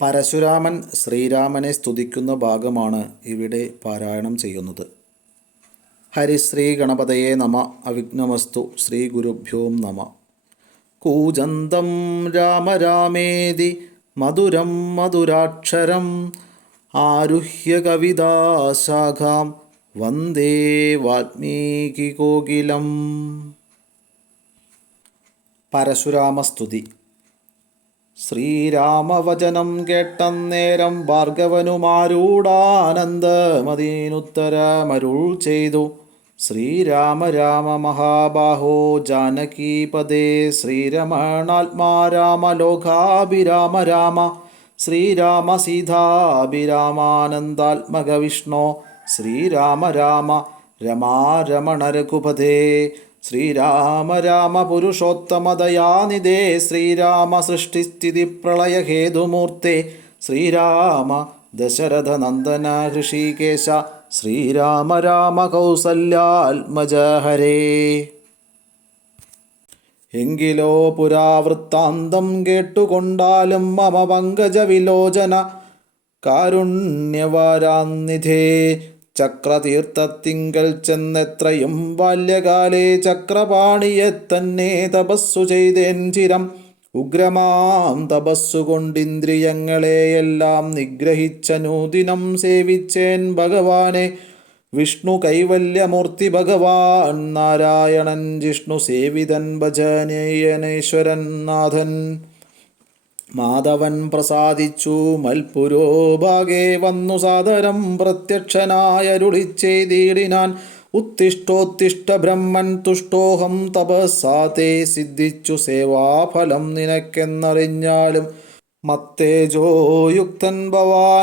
പരശുരാമൻ ശ്രീരാമനെ സ്തുതിക്കുന്ന ഭാഗമാണ് ഇവിടെ പാരായണം ചെയ്യുന്നത്. ഹരിശ്രീ ഗണപതയെ നമ. അവിഘ്നമസ്തു. ശ്രീ ഗുരുഭ്യോം നമ. കൂജന്തം രാമരാമേതി മധുരം മധുരാക്ഷരം. ആരുഹ്യ കവിതാശാഖാം വന്ദേ വാൽമീകി കോകിലം. പരശുരാമസ്തുതി. ശ്രീരാമവചനം കേട്ടന്നേരം ഭാർഗവനുമാരൂഢാനന്ദമതീനുത്തരമരുൾ ചെയ്തു ശ്രീരാമ രാമ മഹാബാഹോ ജാനകീപദേ ശ്രീരമണാത്മാ രാമ ലോകാഭിരാമ രാമ ശ്രീരാമ സീതാഭിരാമാനന്ദാത്മക വിഷ്ണോ ശ്രീരാമ രാമ രമാരമണ രഘുപതേ ശ്രീരാമ രാമ പുരുഷോത്തമദയാനിധേ ശ്രീരാമ സൃഷ്ടിസ്ഥിതി പ്രളയഹേതുമൂർത്തെ ശ്രീരാമ ദശരഥ നന്ദന ഋഷികേശ ശ്രീരാമ രാമ കൗസല്യാത്മജ ഹരേ എങ്കിലോ പുരാവൃത്താന്തം കേട്ടുകൊണ്ടാലും മമ പങ്കജ വിലോചന കാരുണ്യവാരാന്നിധേ ചക്രതീർത്ഥത്തിങ്കൽ ചെന്നെത്രയും ബാല്യകാലേ ചക്രപാണിയെ തന്നെ തപസ്സു ചെയ്തേൻ ചിരം. ഉഗ്രമാം തപസ്സുകൊണ്ടിന്ദ്രിയങ്ങളെയെല്ലാം നിഗ്രഹിച്ച നൂതിനം സേവിച്ചേൻ ഭഗവാനെ. വിഷ്ണു കൈവല്യമൂർത്തി ഭഗവാൻ നാരായണൻ ജിഷ്ണു സേവിതൻ ഭജനേയനേശ്വരൻ നാഥൻ. മാധവൻ പ്രസാദിച്ചു. മൽപുരോഭാഗേ വന്നു സാദരം പ്രത്യക്ഷനായരുളിച്ചെയ്തിടിനാൻ ഉത്തിഷ്ടോത്തിഷ്ട ബ്രഹ്മൻ തുഷ്ടോഹം തപസ്സാതേ സിദ്ധിച്ചു സേവാഫലം നിനക്കെന്നറിഞ്ഞാലും മത്തേജോയുക്തൻ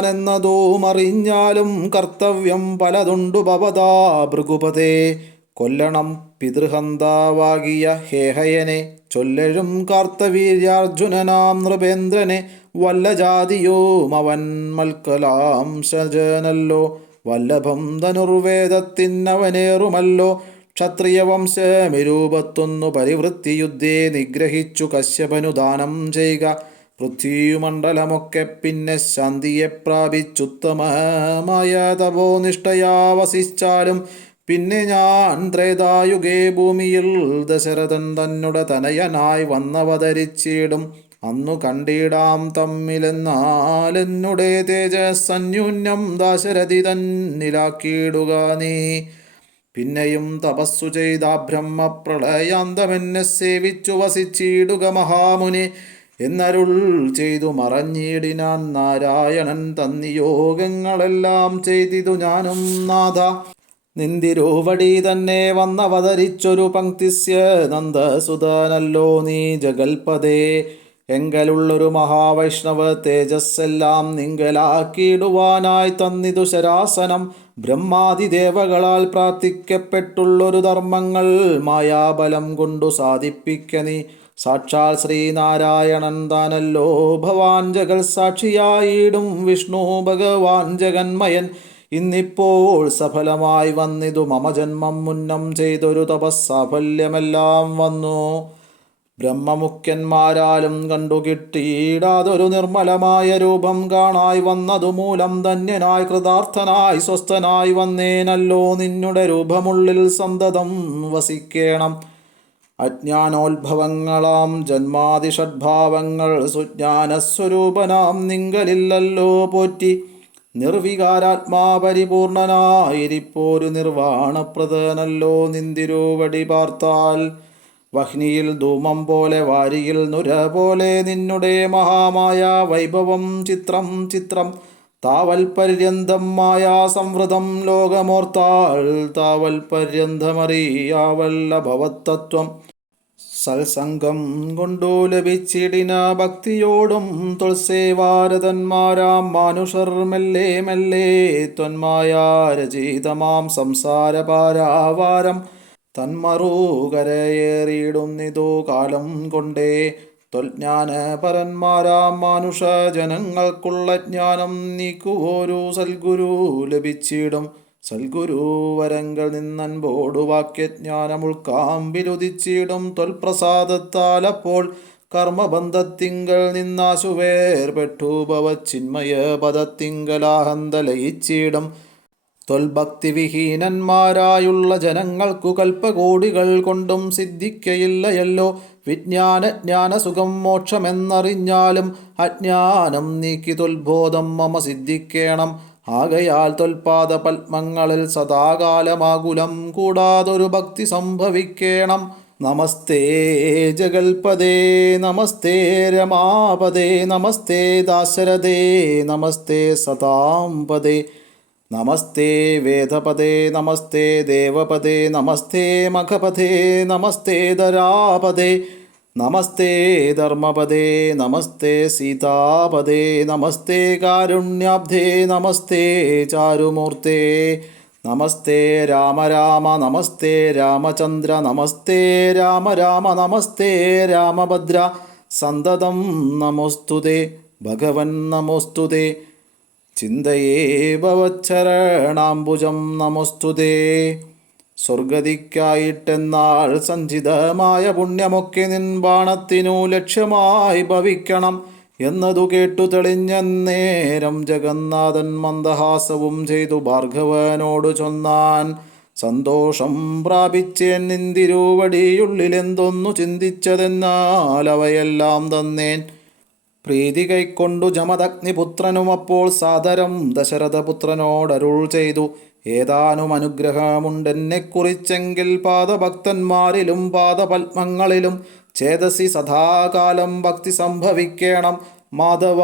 എന്നതോ അറിഞ്ഞാലും കർത്തവ്യം പലതുണ്ടു ഭവതാ ഭൃഗുപതേ. കൊല്ലണം പിതൃഹന്താവാകിയ ഹേഹയനെ ചൊല്ലഴും കാർത്തവീര്യാർജുനനാം നൃപേന്ദ്രനെ വല്ല ജാതിയോം അവൻ മൽക്കലാം ശജനല്ലോ വല്ലഭം ധനുർവേദത്തിന്നവനേറുമല്ലോ ക്ഷത്രിയവംശമിരൂപത്തൊന്നു പരിവൃത്തിയുദ്ധേ നിഗ്രഹിച്ചു കശ്യപനു ദാനം ചെയ്യുക പൃഥ്വിമണ്ഡലമൊക്കെ പിന്നെ ശാന്തിയെ പ്രാപിച്ചുത്തമമായ തപോനിഷ്ഠയാ വസിച്ചാലും പിന്നെ ഞാൻ ത്രേതായുഗേ ഭൂമിയിൽ ദശരഥൻ തന്നുടെ തനയനായി വന്നവതരിച്ചിടും. അന്നു കണ്ടിടാം തമ്മിലെന്നാലെന്നുടെ തേജസ്സന്യൂന്യം ദാശരഥി തന്നിലാക്കിയിടുക നീ. പിന്നെയും തപസ്സു ചെയ്ത ബ്രഹ്മപ്രളയാന്തമെന്നെ സേവിച്ചു വസിച്ചിടുക മഹാമുനി. എന്നരുൾ ചെയ്തു മറഞ്ഞിടിനാൻ നാരായണൻ തന്നി യോഗങ്ങളെല്ലാം ചെയ്തിതു ഞാനും നാഥ. നിന്തിരുവടി തന്നെ വന്നവതരിച്ചൊരു പങ്ക്തിസ്യ നന്ദസുതനല്ലോ നീ ജഗൽപദേ എങ്കലുള്ളൊരു മഹാവൈഷ്ണവ തേജസ്സെല്ലാം നിങ്കലാക്കിയിടുവാനായി തന്നിതു ശരാസനം. ബ്രഹ്മാതിദേവകളാൽ പ്രാർത്ഥിക്കപ്പെട്ടുള്ളൊരു ധർമ്മങ്ങൾ മായാബലം കൊണ്ടു സാധിപ്പിക്ക നീ. സാക്ഷാൽ ശ്രീനാരായണൻ താനല്ലോ ഭവാൻ ജഗൽ സാക്ഷിയായിടും വിഷ്ണു ഭഗവാൻ ജഗന്മയൻ. ഇന്നിപ്പോൾ സഫലമായി വന്നിതു മമ ജന്മം മുന്നം ചെയ്തൊരു തപസ്സാഫല്യമെല്ലാം വന്നു. ബ്രഹ്മമുഖ്യന്മാരാലും കണ്ടു കിട്ടിയിടാതൊരു നിർമ്മലമായ രൂപം കാണായി വന്നതു മൂലം ധന്യനായി കൃതാർത്ഥനായി സ്വസ്ഥനായി വന്നേനല്ലോ നിന്നുടെ രൂപമുള്ളിൽ സന്തതം വസിക്കേണം. അജ്ഞാനോത്ഭവങ്ങളാം ജന്മാതിഷഡ്ഭാവങ്ങൾ സുജ്ഞാനസ്വരൂപനാം നിങ്കലില്ലല്ലോ പോറ്റി നിർവികാരാത്മാപരിപൂർണനായിരിപ്പോരു നിർവാണപ്രദനല്ലോ നിന്തിരുവടി പാർത്താൽ. വഹ്നിയിൽ ധൂമം പോലെ വാരിയിൽ നുര പോലെ നിന്നുടെ മഹാമായ വൈഭവം ചിത്രം ചിത്രം. താവൽ പര്യന്തം മായാ സംവൃതം ലോകമോർത്താൾ താവൽ പര്യന്തമറിയാവല്ല ഭവത്തത്വം. സത്സംഗം കൊണ്ടു ലഭിച്ചിടിന ഭക്തിയോടും തുൾസേവാരതന്മാരാം മാനുഷർ മെല്ലെ മെല്ലെ ത്വന്മായ സംസാരപാരാവാരം. തന്മറൂകരയേറിയിടുന്നിതോ കാലം കൊണ്ടേ തൊൽജ്ഞാന പരന്മാരാം മാനുഷ ജനങ്ങൾക്കുള്ള ജ്ഞാനം നീക്കുവോരു സൽഗുരു ലഭിച്ചിടും. സൽഗുരുവരങ്ങൾ നിന്നൻപോടു വാക്യജ്ഞാനം ഉൾക്കാമ്പിലുദിച്ചിടും ത്വൽപ്രസാദത്താൽ അപ്പോൾ കർമ്മബന്ധത്തിങ്കൽ നിന്നാശുവേർപ്പെട്ടു ഭവച്ചിന്മയ പദത്തിങ്കലാഹന്ത ലയിച്ചിടും തൊൽഭക്തിവിഹീനന്മാരായുള്ള ജനങ്ങൾക്കു കൽപ്പകോടികൾ കൊണ്ടും സിദ്ധിക്കയില്ലയല്ലോ. വിജ്ഞാന ജ്ഞാനസുഖം മോക്ഷമെന്നറിഞ്ഞാലും അജ്ഞാനം നീക്കി തൊൽബോധം മമ സിദ്ധിക്കേണം ആകയാൽ തൊൽപാദ പത്മങ്ങളിൽ സദാകാലമാകുലം കൂടാതൊരു ഭക്തി സംഭവിക്കണം. നമസ്തേ ജഗൽപദേ നമസ്തേ രമാപദേ നമസ്തേ ദാശരഥേ നമസ്തേ സതാംപദേ നമസ്തേ വേദപദേ നമസ്തേ ദേവപദേ നമസ്തേ മഖപദേ നമസ്തേ ധരാപദേ നമസ്തേ ധർമ്മപദേ നമസ്തേ സീതാപദേ നമസ്തേ കാരുണ്യാബ്ധേ നമസ്തേ ചാരുമൂർത്തേ നമസ്തേ രാമ രാമ നമസ്തേ രാമചന്ദ്ര നമസ്തേ രാമ രാമ നമസ്തേ രാമഭദ്ര. സന്തതം നമോസ്തുതേ ഭഗവൻ നമോസ്തുതേ ചിന്തയേ ഭവച്ചരണാംബുജം നമോസ്തുതേ. സ്വർഗതിക്കായിട്ടെന്നാൾ സഞ്ചിതമായ പുണ്യമൊക്കെ നിൻ ബാണത്തിനു ലക്ഷ്യമായി ഭവിക്കണം എന്നതു കേട്ടു തെളിഞ്ഞ നേരം ജഗന്നാഥൻ മന്ദഹാസവും ചെയ്തു ഭാർഗവനോടു ചൊന്നാൻ. സന്തോഷം പ്രാപിച്ചേൻ നിന്തിരുവടിയുള്ളിലെന്തൊന്നു ചിന്തിച്ചതെന്നാൽ അവയെല്ലാം തന്നേൻ. പ്രീതി കൈക്കൊണ്ടു ജമദഗ്നിപുത്രനും അപ്പോൾ സാദരം ദശരഥപുത്രനോടരുൾ ചെയ്തു. ഏതാനും അനുഗ്രഹമുണ്ടെന്നെക്കുറിച്ചെങ്കിൽ പാദഭക്തന്മാരിലും പാദപത്മങ്ങളിലും ചേതസി സദാകാലം ഭക്തി സംഭവിക്കണം. മാധവ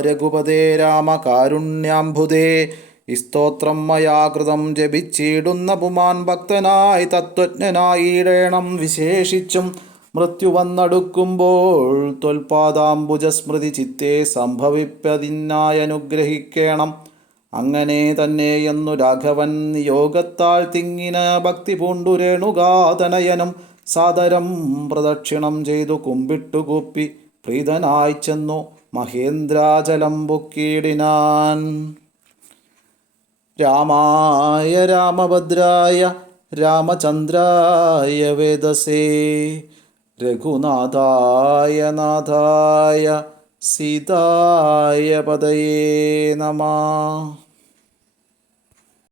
രഘുപതേ രാമ കാരുണ്യാംബുദേ സ്തോത്രം മയാകൃതം ജപിച്ചിടുന്ന പുമാൻ ഭക്തനായി തത്വജ്ഞനായിടേണം വിശേഷിച്ചും. മൃത്യു വന്നടുക്കുമ്പോൾ തൊൽപാദാംബുജസ്മൃതി ചിത്തെ സംഭവിപ്പതിനായി അനുഗ്രഹിക്കണം. അങ്ങനെ തന്നെ എന്നു രാഘവൻ യോഗത്താൽ തിങ്ങിന ഭക്തി പൂണ്ടു രേണുകാതനയനും സാദരം പ്രദക്ഷിണം ചെയ്തു കുമ്പിട്ടുകൂപ്പി പ്രീതനായി ചെന്നു മഹേന്ദ്രാചലം പൊക്കിയിടിനാൻ. രാമായ രാമഭദ്രായ രാമചന്ദ്രായ വേദസേ രഘുനാഥായ നാഥായ സീതായ പദയേ നമ.